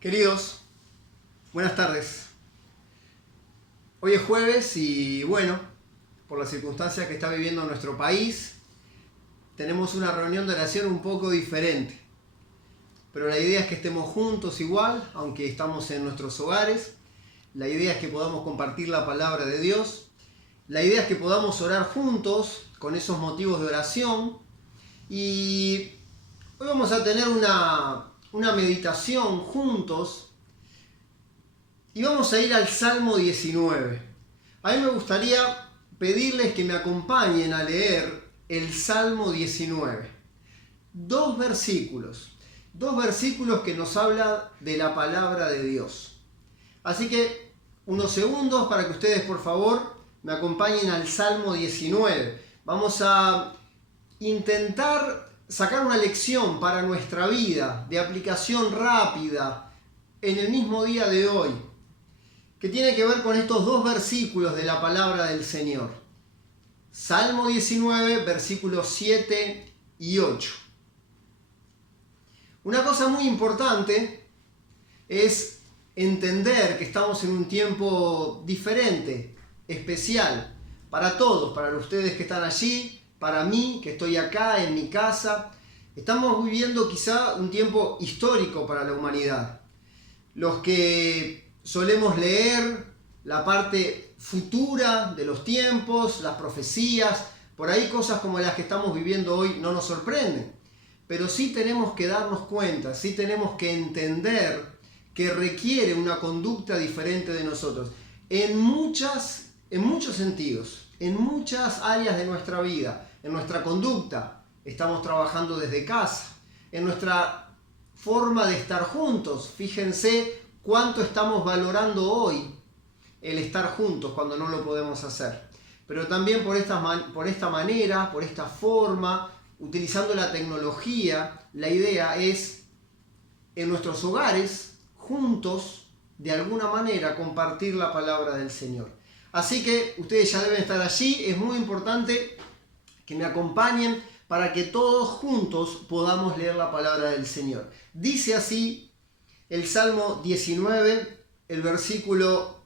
Queridos, buenas tardes. Hoy es jueves y bueno, por las circunstancias que está viviendo nuestro país, tenemos una reunión de oración un poco diferente. Pero la idea es que estemos juntos igual, aunque estamos en nuestros hogares. La idea es que podamos compartir la palabra de Dios. La idea es que podamos orar juntos con esos motivos de oración. Y hoy vamos a tener una meditación juntos y vamos a ir al Salmo 19. A mí me gustaría pedirles que me acompañen a leer el Salmo 19. Dos versículos que nos hablan de la palabra de Dios. Así que unos segundos para que ustedes por favor me acompañen al Salmo 19. Vamos a intentar sacar una lección para nuestra vida de aplicación rápida en el mismo día de hoy, que tiene que ver con estos dos versículos de la palabra del Señor. Salmo 19, versículos 7 y 8. Una cosa muy importante es entender que estamos en un tiempo diferente, especial, para todos, para ustedes que están allí, para mí, que estoy acá en mi casa. Estamos viviendo quizá un tiempo histórico para la humanidad. Los que solemos leer la parte futura de los tiempos, las profecías, por ahí cosas como las que estamos viviendo hoy no nos sorprenden. Pero sí tenemos que darnos cuenta, sí tenemos que entender que requiere una conducta diferente de nosotros. En muchos sentidos, en muchas áreas de nuestra vida. En nuestra conducta, estamos trabajando desde casa. En nuestra forma de estar juntos, fíjense cuánto estamos valorando hoy el estar juntos cuando no lo podemos hacer. Pero también por esta manera, por esta forma, utilizando la tecnología, la idea es en nuestros hogares, juntos, de alguna manera, compartir la palabra del Señor. Así que ustedes ya deben estar allí. Es muy importante que me acompañen para que todos juntos podamos leer la palabra del Señor. Dice así el Salmo 19, el versículo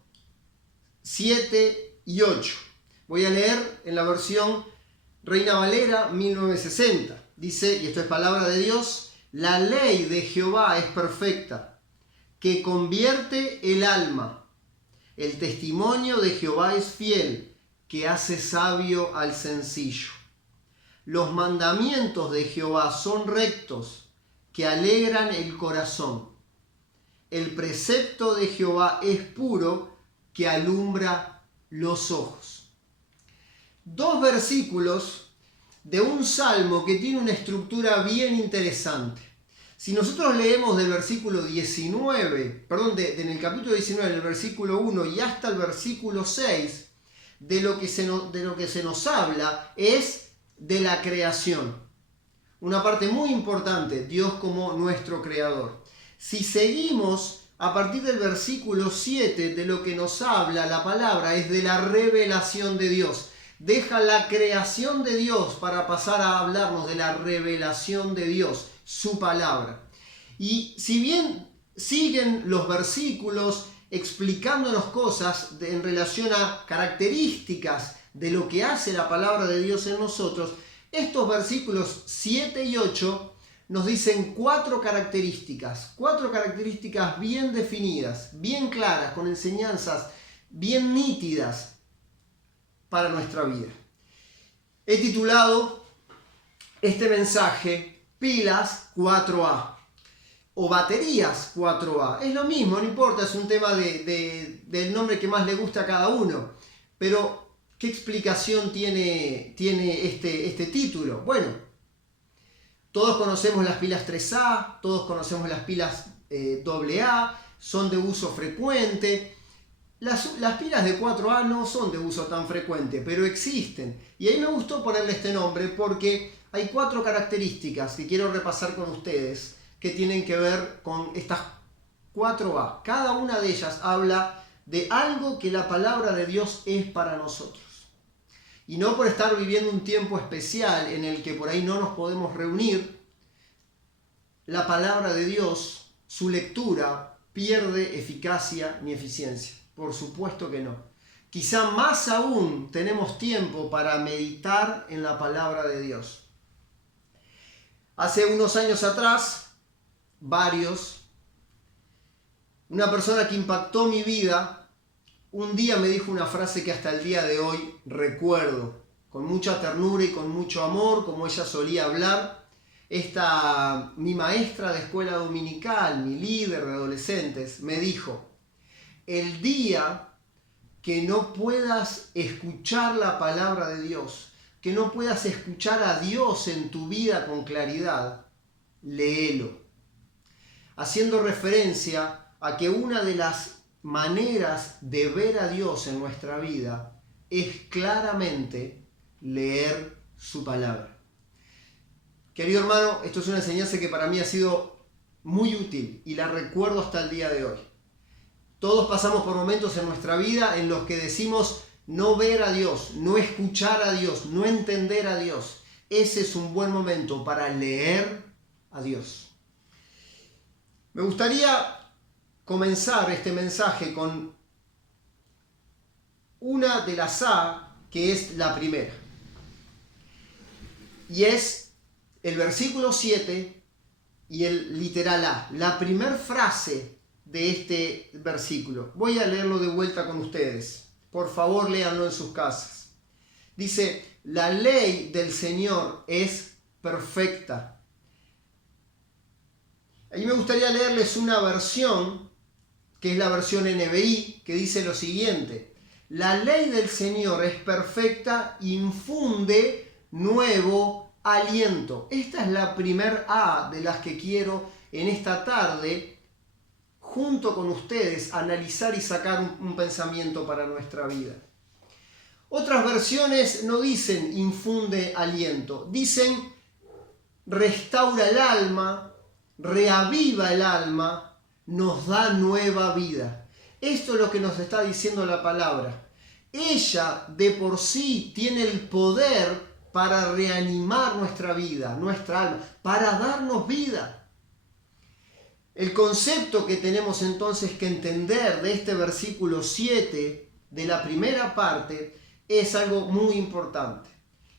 7 y 8. Voy a leer en la versión Reina Valera 1960. Dice, y esto es palabra de Dios: la ley de Jehová es perfecta, que convierte el alma. El testimonio de Jehová es fiel, que hace sabio al sencillo. Los mandamientos de Jehová son rectos, que alegran el corazón. El precepto de Jehová es puro, que alumbra los ojos. Dos versículos de un salmo que tiene una estructura bien interesante. Si nosotros leemos del versículo 19, en el capítulo 19, del versículo 1 y hasta el versículo 6, de lo que se nos habla es de la creación. Una parte muy importante, Dios como nuestro creador. Si seguimos a partir del versículo 7, de lo que nos habla la palabra es de la revelación de Dios. Deja la creación de Dios para pasar a hablarnos de la revelación de Dios, su palabra. Y si bien siguen los versículos explicándonos cosas en relación a características de lo que hace la palabra de Dios en nosotros, estos versículos 7 y 8 nos dicen cuatro características bien definidas, bien claras, con enseñanzas bien nítidas para nuestra vida. He titulado este mensaje Pilas 4A o Baterías 4A. Es lo mismo, no importa, es un tema del nombre que más le gusta a cada uno. Pero ¿qué explicación tiene este título? Bueno, todos conocemos las pilas 3A, todos conocemos las pilas AA, son de uso frecuente. Las pilas de 4A no son de uso tan frecuente, pero existen. Y ahí me gustó ponerle este nombre porque hay cuatro características que quiero repasar con ustedes que tienen que ver con estas 4A. Cada una de ellas habla de algo que la palabra de Dios es para nosotros. Y no por estar viviendo un tiempo especial en el que por ahí no nos podemos reunir, la palabra de Dios, su lectura, pierde eficacia ni eficiencia. Por supuesto que no. Quizá más aún tenemos tiempo para meditar en la palabra de Dios. Hace unos años atrás, una persona que impactó mi vida, un día me dijo una frase que hasta el día de hoy recuerdo, con mucha ternura y con mucho amor, como ella solía hablar. Mi maestra de escuela dominical, mi líder de adolescentes, me dijo: el día que no puedas escuchar la palabra de Dios, que no puedas escuchar a Dios en tu vida con claridad, léelo. Haciendo referencia a que una de las maneras de ver a Dios en nuestra vida es claramente leer su palabra. Querido hermano, esto es una enseñanza que para mí ha sido muy útil y la recuerdo hasta el día de hoy. Todos pasamos por momentos en nuestra vida en los que decimos no ver a Dios, no escuchar a Dios, no entender a Dios. Ese es un buen momento para leer a Dios. Me gustaría comenzar este mensaje con una de las A, que es la primera. Y es el versículo 7 y el literal A, la primera frase de este versículo. Voy a leerlo de vuelta con ustedes. Por favor, léanlo en sus casas. Dice: la ley del Señor es perfecta. Ahí me gustaría leerles una versión, que es la versión NBI, que dice lo siguiente: la ley del Señor es perfecta, infunde nuevo aliento. Esta es la primer A de las que quiero en esta tarde, junto con ustedes, analizar y sacar un pensamiento para nuestra vida. Otras versiones no dicen infunde aliento, dicen restaura el alma, reaviva el alma, nos da nueva vida. Esto es lo que nos está diciendo la palabra. Ella de por sí tiene el poder para reanimar nuestra vida, nuestra alma, para darnos vida. El concepto que tenemos entonces que entender de este versículo 7, de la primera parte, es algo muy importante: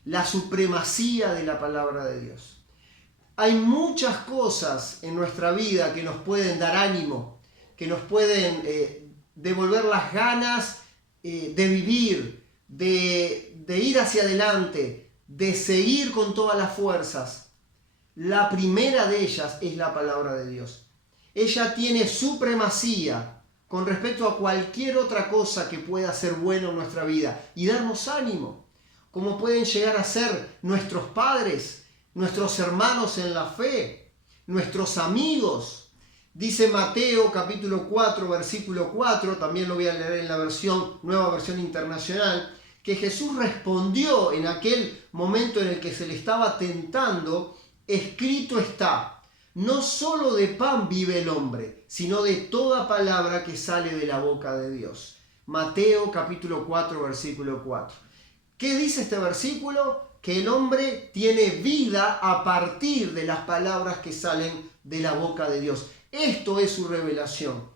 la supremacía de la palabra de Dios. Hay muchas cosas en nuestra vida que nos pueden dar ánimo, que nos pueden devolver las ganas de vivir, de ir hacia adelante, de seguir con todas las fuerzas. La primera de ellas es la palabra de Dios. Ella tiene supremacía con respecto a cualquier otra cosa que pueda ser bueno en nuestra vida y darnos ánimo, como pueden llegar a ser nuestros padres, nuestros hermanos en la fe, nuestros amigos. Dice Mateo capítulo 4, versículo 4, también lo voy a leer en la nueva versión internacional, que Jesús respondió en aquel momento en el que se le estaba tentando: escrito está, no solo de pan vive el hombre, sino de toda palabra que sale de la boca de Dios. Mateo capítulo 4, versículo 4. ¿Qué dice este versículo? Que el hombre tiene vida a partir de las palabras que salen de la boca de Dios. Esto es su revelación.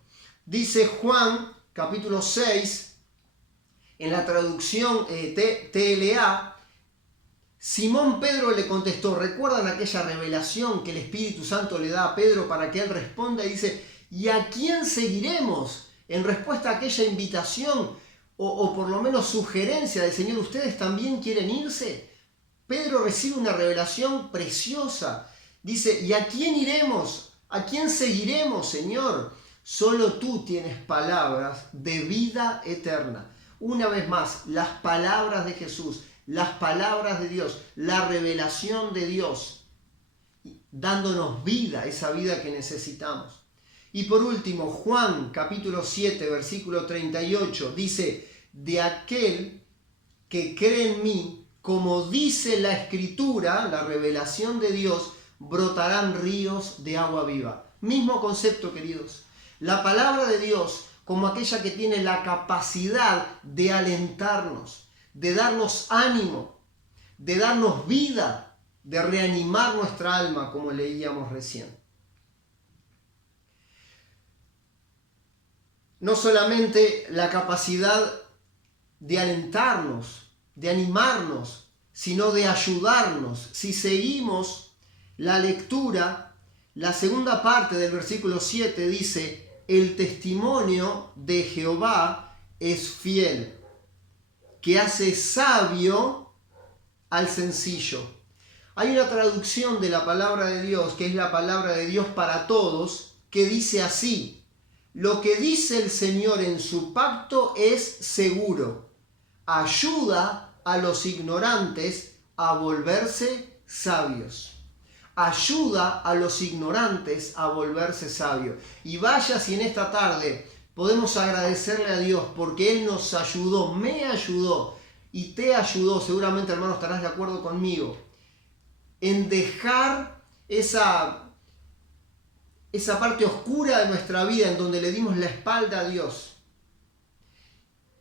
Dice Juan capítulo 6, en la traducción TLA, Simón Pedro le contestó. ¿Recuerdan aquella revelación que el Espíritu Santo le da a Pedro para que él responda? Y dice: ¿y a quién seguiremos? En respuesta a aquella invitación o por lo menos sugerencia del Señor: ¿ustedes también quieren irse? Pedro recibe una revelación preciosa. Dice: ¿y a quién iremos? ¿A quién seguiremos, Señor? Solo tú tienes palabras de vida eterna. Una vez más, las palabras de Jesús, las palabras de Dios, la revelación de Dios, dándonos vida, esa vida que necesitamos. Y por último, Juan capítulo 7, versículo 38, dice: de aquel que cree en mí, como dice la Escritura, la revelación de Dios, brotarán ríos de agua viva. Mismo concepto, queridos. La palabra de Dios como aquella que tiene la capacidad de alentarnos, de darnos ánimo, de darnos vida, de reanimar nuestra alma, como leíamos recién. no solamente la capacidad de alentarnos, de animarnos, sino de ayudarnos. Si seguimos la lectura, la segunda parte del versículo 7 dice: el testimonio de Jehová es fiel, que hace sabio al sencillo. Hay una traducción de la palabra de Dios, que es la palabra de Dios para todos, que dice así: lo que dice el Señor en su pacto es seguro, ayuda a los ignorantes a volverse sabios. Ayuda a los ignorantes a volverse sabios. Y vaya si en esta tarde podemos agradecerle a Dios porque Él nos ayudó, me ayudó y te ayudó, seguramente hermano estarás de acuerdo conmigo, en dejar esa parte oscura de nuestra vida en donde le dimos la espalda a Dios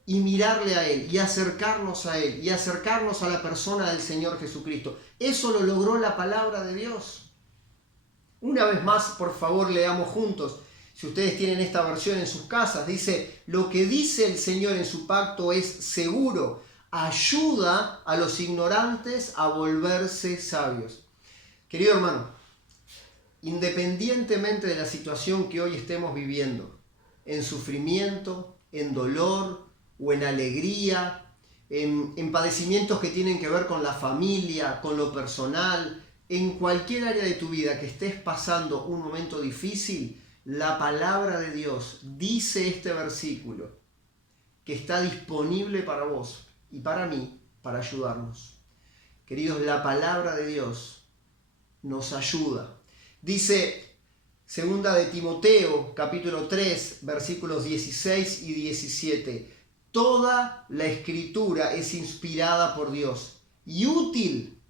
y mirarle a Él y acercarnos a Él y acercarnos a la persona del Señor Jesucristo. Eso lo logró la palabra de Dios. Una vez más, por favor, leamos juntos. Si ustedes tienen esta versión en sus casas, dice: lo que dice el Señor en su pacto es seguro, ayuda a los ignorantes a volverse sabios. Querido hermano, independientemente de la situación que hoy estemos viviendo, en sufrimiento, en dolor o en alegría, en padecimientos que tienen que ver con la familia, con lo personal, en cualquier área de tu vida que estés pasando un momento difícil, la palabra de Dios dice este versículo que está disponible para vos y para mí para ayudarnos. Queridos, la palabra de Dios nos ayuda. Dice 2 de Timoteo, capítulo 3, versículos 16 y 17. Toda la escritura es inspirada por Dios y útil.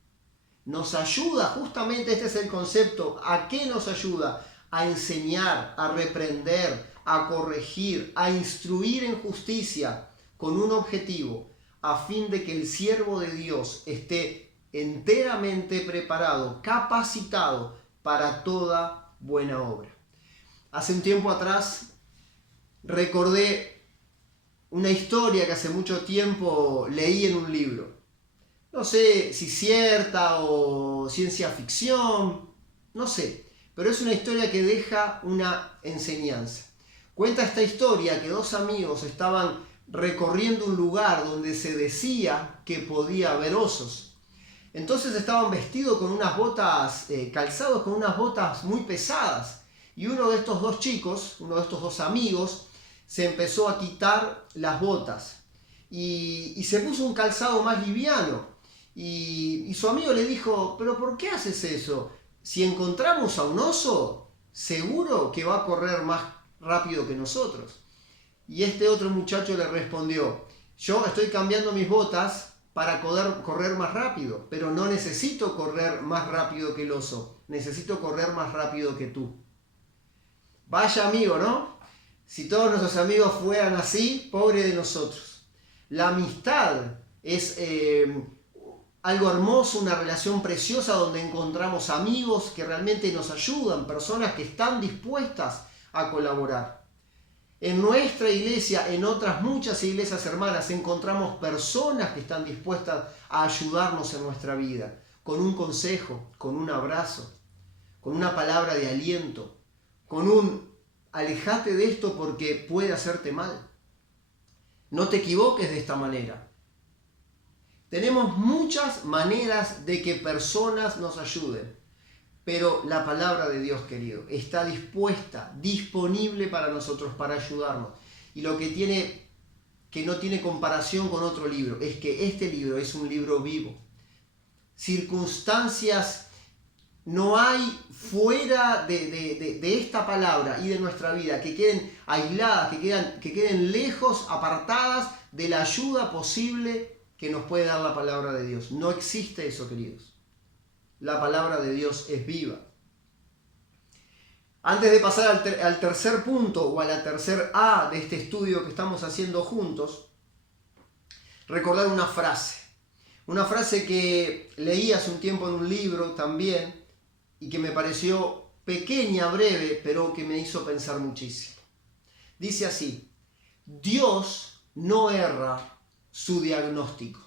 Nos ayuda, justamente este es el concepto. ¿A qué nos ayuda? A enseñar, a reprender, a corregir, a instruir en justicia, con un objetivo, a fin de que el siervo de Dios esté enteramente preparado, capacitado para toda buena obra. Hace un tiempo atrás recordé una historia que hace mucho tiempo leí en un libro. No sé si cierta o ciencia ficción, no sé, pero es una historia que deja una enseñanza. Cuenta esta historia que dos amigos estaban recorriendo un lugar donde se decía que podía haber osos. Entonces estaban vestidos con unas botas, calzados con unas botas muy pesadas. Y uno de estos dos chicos, uno de estos dos amigos, se empezó a quitar las botas. Y se puso un calzado más liviano. Y su amigo le dijo: ¿pero por qué haces eso? Si encontramos a un oso, seguro que va a correr más rápido que nosotros. Y este otro muchacho le respondió: yo estoy cambiando mis botas para poder correr más rápido, pero no necesito correr más rápido que el oso, necesito correr más rápido que tú. Vaya amigo, ¿no? Si todos nuestros amigos fueran así, pobre de nosotros. La amistad es algo hermoso, una relación preciosa donde encontramos amigos que realmente nos ayudan, personas que están dispuestas a colaborar. En nuestra iglesia, en otras muchas iglesias hermanas, encontramos personas que están dispuestas a ayudarnos en nuestra vida, con un consejo, con un abrazo, con una palabra de aliento, con un alejate de esto porque puede hacerte mal. No te equivoques de esta manera. Tenemos muchas maneras de que personas nos ayuden, pero la palabra de Dios, querido, está dispuesta, disponible para nosotros, para ayudarnos. Y lo que no tiene comparación con otro libro es que este libro es un libro vivo. Circunstancias no hay fuera de esta palabra y de nuestra vida que queden aisladas, que queden lejos, apartadas de la ayuda posible que nos puede dar la palabra de Dios. No existe eso, queridos. La palabra de Dios es viva. Antes de pasar al tercer punto o a la tercer A de este estudio que estamos haciendo juntos, recordar una frase que leí hace un tiempo en un libro también y que me pareció pequeña, breve, pero que me hizo pensar muchísimo. Dice así: Dios no erra su diagnóstico.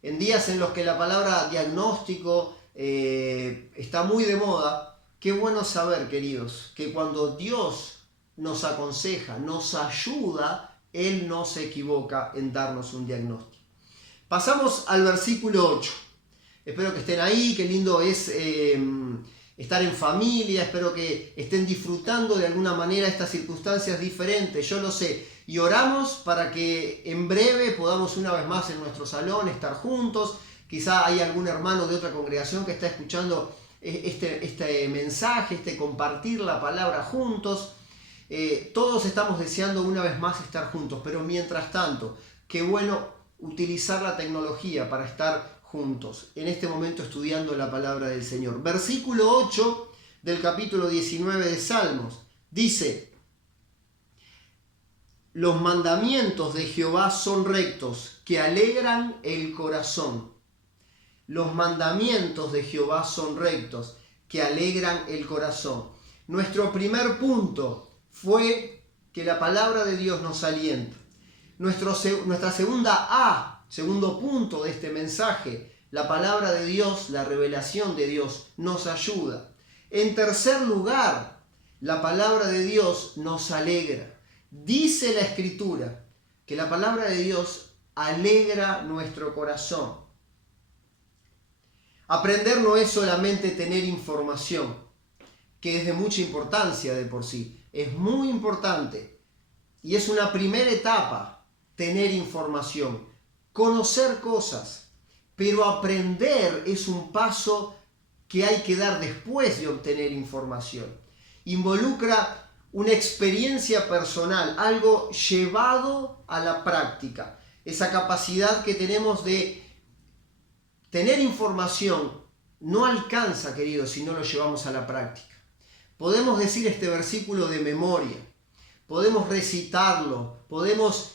En días en los que la palabra diagnóstico está muy de moda, qué bueno saber, queridos, que cuando Dios nos aconseja, nos ayuda, Él no se equivoca en darnos un diagnóstico. Pasamos al versículo 8. Espero que estén ahí, qué lindo es estar en familia, espero que estén disfrutando de alguna manera estas circunstancias diferentes, yo lo sé. Y oramos para que en breve podamos una vez más en nuestro salón estar juntos. Quizá hay algún hermano de otra congregación que está escuchando este mensaje, compartir la palabra juntos. Todos estamos deseando una vez más estar juntos, pero mientras tanto, qué bueno utilizar la tecnología para estar juntos, en este momento estudiando la palabra del Señor. Versículo 8 del capítulo 19 de Salmos dice: los mandamientos de Jehová son rectos, que alegran el corazón. Los mandamientos de Jehová son rectos, que alegran el corazón. Nuestro primer punto fue que la palabra de Dios nos alienta. Nuestra segundo punto de este mensaje, la palabra de Dios, la revelación de Dios, nos ayuda. En tercer lugar, la palabra de Dios nos alegra. Dice la Escritura que la palabra de Dios alegra nuestro corazón. Aprender no es solamente tener información, que es de mucha importancia de por sí. Es muy importante y es una primera etapa tener información, conocer cosas, pero aprender es un paso que hay que dar después de obtener información. Involucra una experiencia personal, algo llevado a la práctica. Esa capacidad que tenemos de tener información no alcanza, queridos, si no lo llevamos a la práctica. Podemos decir este versículo de memoria, podemos recitarlo, podemos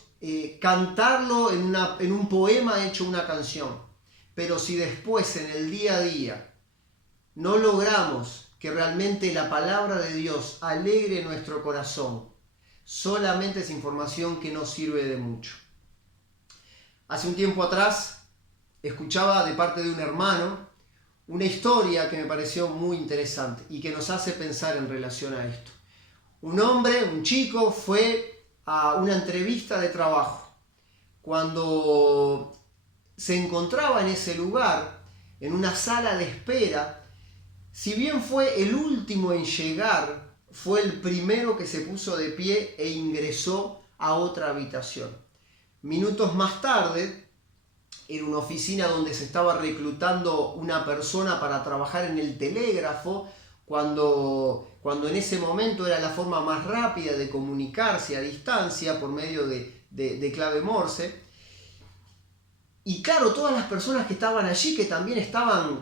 cantarlo en un poema hecho una canción, pero si después en el día a día no logramos que realmente la palabra de Dios alegre nuestro corazón, solamente es información que no sirve de mucho. Hace un tiempo atrás escuchaba de parte de un hermano una historia que me pareció muy interesante y que nos hace pensar en relación a esto. Un chico, fue a una entrevista de trabajo. Cuando se encontraba en ese lugar, en una sala de espera, si bien fue el último en llegar, fue el primero que se puso de pie e ingresó a otra habitación. Minutos más tarde, en una oficina donde se estaba reclutando una persona para trabajar en el telégrafo, cuando en ese momento era la forma más rápida de comunicarse a distancia por medio de clave Morse. Y claro, todas las personas que estaban allí, que también estaban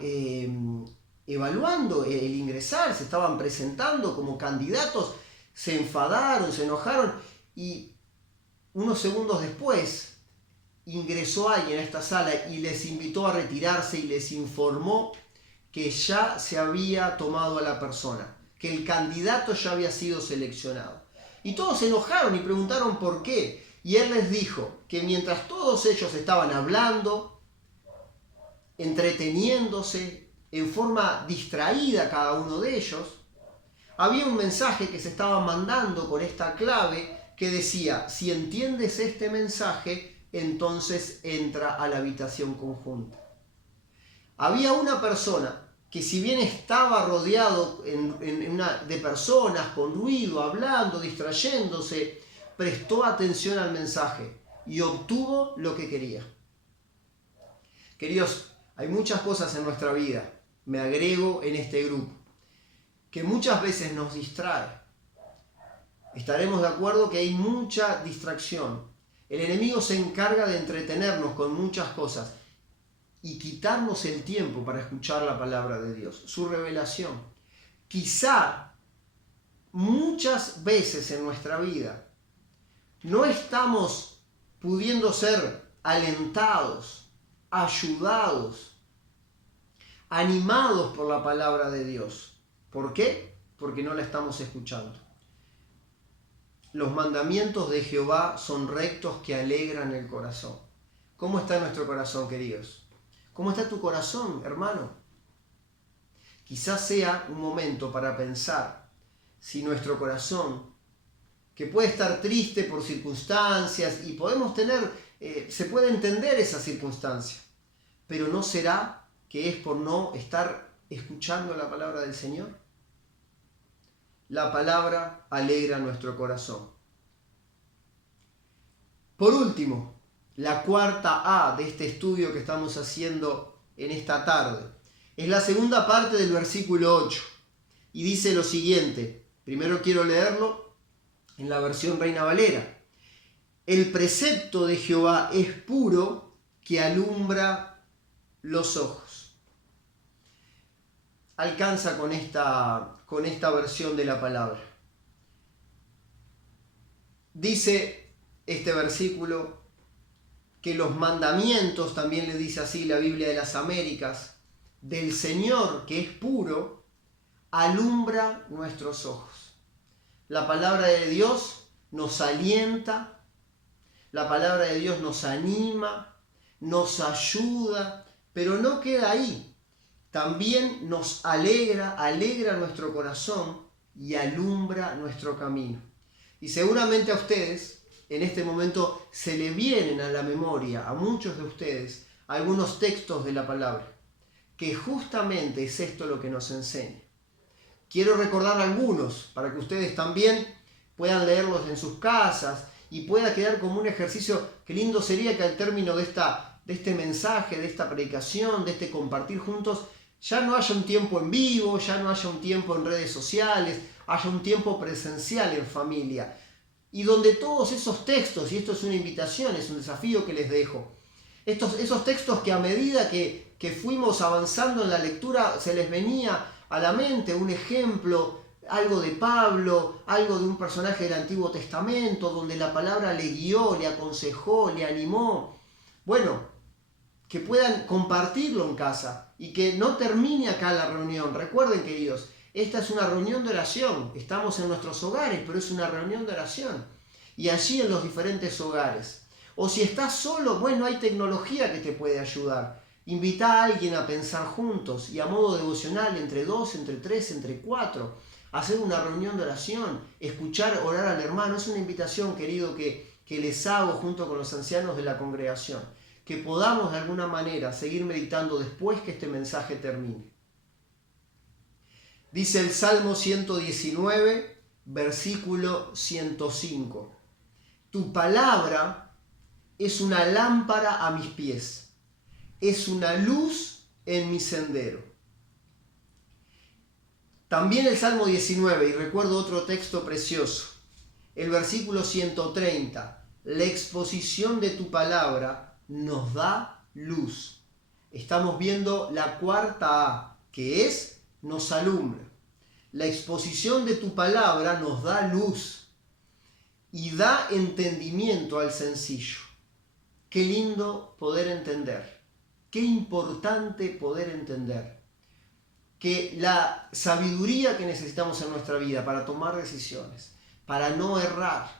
evaluando el ingresar, se estaban presentando como candidatos, se enfadaron, se enojaron, y unos segundos después ingresó alguien a esta sala y les invitó a retirarse y les informó que ya se había tomado a la persona, que el candidato ya había sido seleccionado. Y todos se enojaron y preguntaron por qué. Y él les dijo que mientras todos ellos estaban hablando, entreteniéndose, en forma distraída cada uno de ellos, había un mensaje que se estaba mandando con esta clave que decía: si entiendes este mensaje, entonces entra a la habitación conjunta. Había una persona que, si bien estaba rodeado de personas con ruido, hablando, distrayéndose, prestó atención al mensaje y obtuvo lo que quería. Queridos, hay muchas cosas en nuestra vida, me agrego en este grupo, que muchas veces nos distrae. Estaremos de acuerdo que hay mucha distracción. El enemigo se encarga de entretenernos con muchas cosas y quitarnos el tiempo para escuchar la palabra de Dios, su revelación. Quizá muchas veces en nuestra vida no estamos pudiendo ser alentados, ayudados, animados por la palabra de Dios. ¿Por qué? Porque no la estamos escuchando. los mandamientos de Jehová son rectos que alegran el corazón. ¿Cómo está nuestro corazón, queridos? ¿Cómo está tu corazón, hermano? Quizás sea un momento para pensar si nuestro corazón, que puede estar triste por circunstancias y podemos tener, se puede entender esa circunstancia, pero ¿no será que es por no estar escuchando la palabra del Señor? La palabra alegra nuestro corazón. Por último, la cuarta A de este estudio que estamos haciendo en esta tarde es la segunda parte del versículo 8 y dice lo siguiente. Primero quiero leerlo en la versión Reina Valera. El precepto de Jehová es puro que alumbra los ojos. Alcanza con esta versión de la palabra. Dice este versículo que los mandamientos, también le dice así la Biblia de las Américas, del Señor que es puro, alumbra nuestros ojos. La palabra de Dios nos alienta, la palabra de Dios nos anima, nos ayuda, pero no queda ahí. También nos alegra nuestro corazón y alumbra nuestro camino. Y seguramente a ustedes, en este momento, se le vienen a la memoria, a muchos de ustedes, algunos textos de la palabra, que justamente es esto lo que nos enseña. Quiero recordar algunos para que ustedes también puedan leerlos en sus casas y pueda quedar como un ejercicio. Qué lindo sería que al término de este mensaje, de esta predicación, de este compartir juntos, ya no haya un tiempo en vivo, ya no haya un tiempo en redes sociales, haya un tiempo presencial en familia. Y donde todos esos textos, y esto es una invitación, es un desafío que les dejo, esos textos que a medida que fuimos avanzando en la lectura se les venía a la mente un ejemplo, algo de Pablo, algo de un personaje del Antiguo Testamento, donde la palabra le guió, le aconsejó, le animó. Bueno, que puedan compartirlo en casa y que no termine acá la reunión. Recuerden, queridos, esta es una reunión de oración. Estamos en nuestros hogares, pero es una reunión de oración. Y allí en los diferentes hogares. O si estás solo, bueno, hay tecnología que te puede ayudar. Invita a alguien a pensar juntos y a modo devocional, entre 2, entre 3, entre 4, hacer una reunión de oración, escuchar orar al hermano. Es una invitación, querido, que les hago junto con los ancianos de la congregación. Que podamos de alguna manera seguir meditando después que este mensaje termine. Dice el Salmo 119, versículo 105. Tu palabra es una lámpara a mis pies, es una luz en mi sendero. También el Salmo 19, y recuerdo otro texto precioso, el versículo 130. La exposición de tu palabra nos da luz. Estamos viendo la cuarta A, que es nos alumbra. La exposición de tu palabra nos da luz y da entendimiento al sencillo. Qué lindo poder entender. Qué importante poder entender que la sabiduría que necesitamos en nuestra vida para tomar decisiones, para no errar,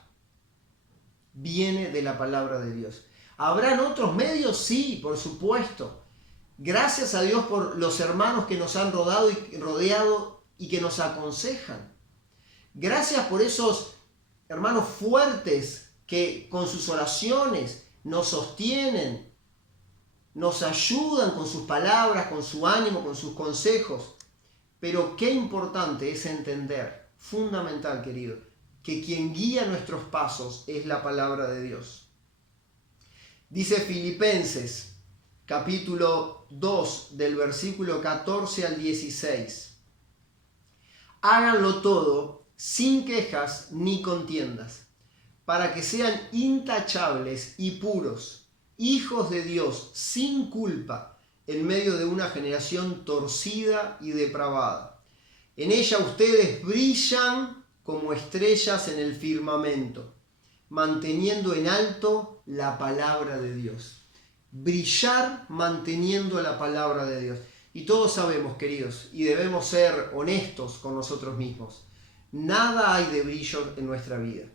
viene de la palabra de Dios. ¿Habrán otros medios? Sí, por supuesto. Gracias a Dios por los hermanos que nos han rodeado y que nos aconsejan. Gracias por esos hermanos fuertes que con sus oraciones nos sostienen, nos ayudan con sus palabras, con su ánimo, con sus consejos. Pero qué importante es entender, fundamental, querido, que quien guía nuestros pasos es la palabra de Dios. Dice Filipenses, capítulo 2, del versículo 14 al 16. Háganlo todo sin quejas ni contiendas, para que sean intachables y puros, hijos de Dios sin culpa, en medio de una generación torcida y depravada. En ella ustedes brillan como estrellas en el firmamento, manteniendo en alto la palabra de Dios. Brillar manteniendo la palabra de Dios. Y todos sabemos, queridos, y debemos ser honestos con nosotros mismos, nada hay de brillo en nuestra vida.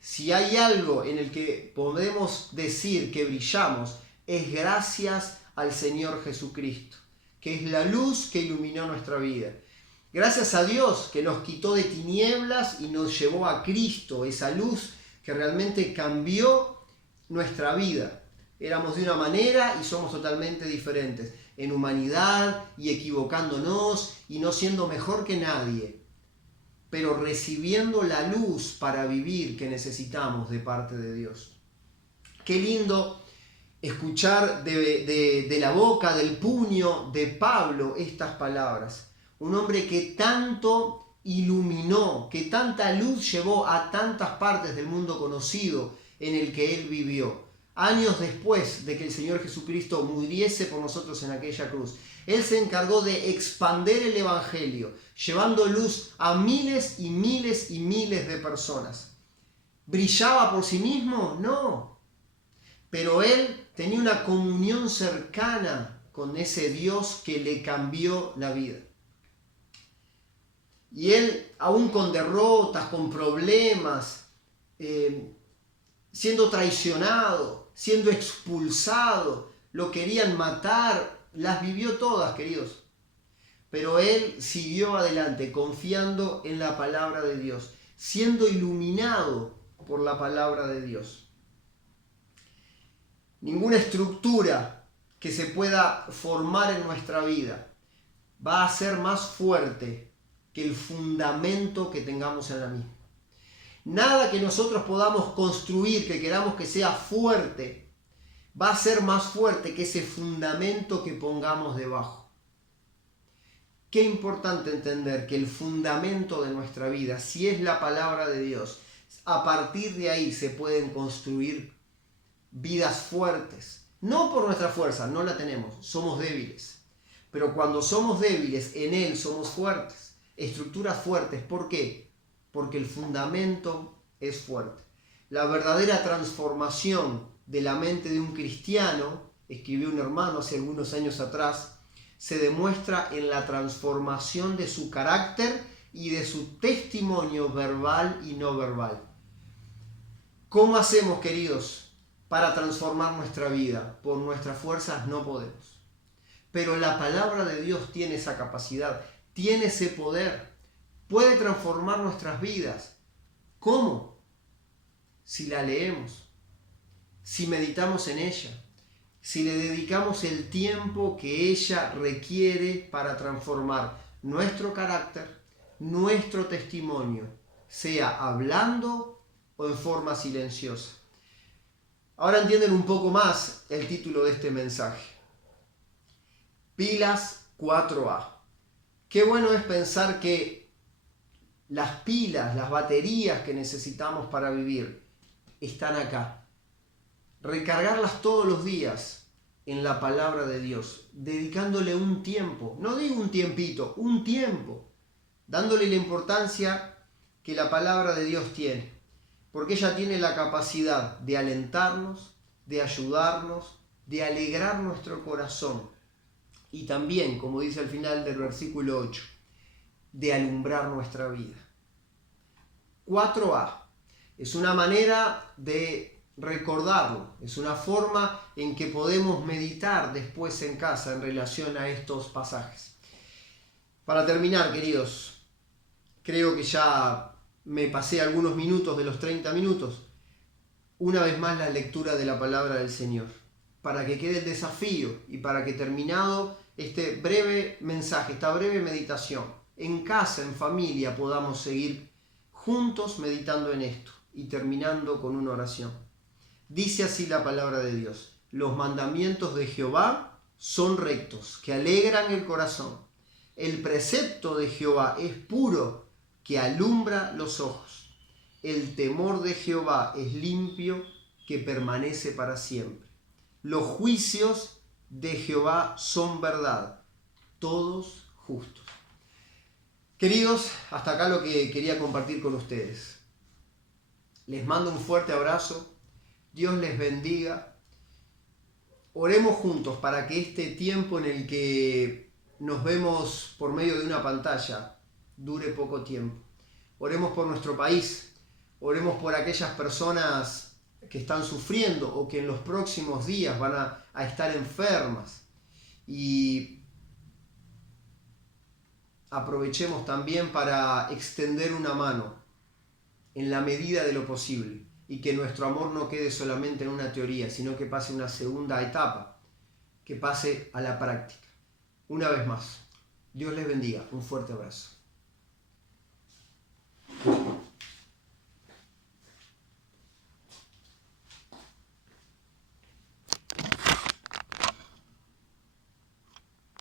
Si hay algo en el que podemos decir que brillamos, es gracias al Señor Jesucristo, que es la luz que iluminó nuestra vida. Gracias a Dios que nos quitó de tinieblas y nos llevó a Cristo, esa luz que realmente cambió nuestra vida. Éramos de una manera y somos totalmente diferentes, en humanidad y equivocándonos y no siendo mejor que nadie, pero recibiendo la luz para vivir que necesitamos de parte de Dios. Qué lindo escuchar de la boca, del puño de Pablo estas palabras. Un hombre que tanto iluminó, que tanta luz llevó a tantas partes del mundo conocido en el que él vivió. Años después de que el Señor Jesucristo muriese por nosotros en aquella cruz, Él se encargó de expandir el Evangelio, llevando luz a miles y miles y miles de personas. ¿Brillaba por sí mismo? No. Pero Él tenía una comunión cercana con ese Dios que le cambió la vida. Y Él, aún con derrotas, con problemas, siendo traicionado, siendo expulsado, lo querían matar, las vivió todas, queridos. Pero él siguió adelante, confiando en la palabra de Dios, siendo iluminado por la palabra de Dios. Ninguna estructura que se pueda formar en nuestra vida va a ser más fuerte que el fundamento que tengamos en la misma. Nada que nosotros podamos construir, que queramos que sea fuerte, va a ser más fuerte que ese fundamento que pongamos debajo. Qué importante entender que el fundamento de nuestra vida, si es la palabra de Dios, a partir de ahí se pueden construir vidas fuertes. No por nuestra fuerza, no la tenemos, somos débiles. Pero cuando somos débiles, en Él somos fuertes. Estructuras fuertes, ¿por qué? Porque el fundamento es fuerte. La verdadera transformación de la mente de un cristiano, escribió un hermano hace algunos años atrás, se demuestra en la transformación de su carácter y de su testimonio verbal y no verbal. ¿Cómo hacemos, queridos, para transformar nuestra vida? Por nuestras fuerzas no podemos. Pero la palabra de Dios tiene esa capacidad, tiene ese poder. Puede transformar nuestras vidas. ¿Cómo? Si la leemos, si meditamos en ella, si le dedicamos el tiempo que ella requiere para transformar nuestro carácter, nuestro testimonio, sea hablando o en forma silenciosa. Ahora entienden un poco más el título de este mensaje. Pilas 4A. Qué bueno es pensar que las pilas, las baterías que necesitamos para vivir están acá. Recargarlas todos los días en la palabra de Dios, dedicándole un tiempo, no digo un tiempito, un tiempo, dándole la importancia que la palabra de Dios tiene, porque ella tiene la capacidad de alentarnos, de ayudarnos, de alegrar nuestro corazón y también, como dice al final del versículo 8, de alumbrar nuestra vida. 4A es una manera de recordarlo, es una forma en que podemos meditar después en casa en relación a estos pasajes. Para terminar, queridos, creo que ya me pasé algunos minutos de los 30 minutos. Una vez más la lectura de la palabra del Señor, para que quede el desafío y para que terminado este breve mensaje, esta breve meditación, en casa, en familia, podamos seguir juntos meditando en esto y terminando con una oración. Dice así la palabra de Dios: los mandamientos de Jehová son rectos, que alegran el corazón. El precepto de Jehová es puro, que alumbra los ojos. El temor de Jehová es limpio, que permanece para siempre. Los juicios de Jehová son verdad, todos justos. Queridos, hasta acá lo que quería compartir con ustedes. Les mando un fuerte abrazo. Dios les bendiga. Oremos juntos para que este tiempo en el que nos vemos por medio de una pantalla dure poco tiempo. Oremos por nuestro país, Oremos por aquellas personas que están sufriendo o que en los próximos días van a estar enfermas. Y aprovechemos también para extender una mano en la medida de lo posible y que nuestro amor no quede solamente en una teoría, sino que pase a una segunda etapa, que pase a la práctica. Una vez más, Dios les bendiga. Un fuerte abrazo.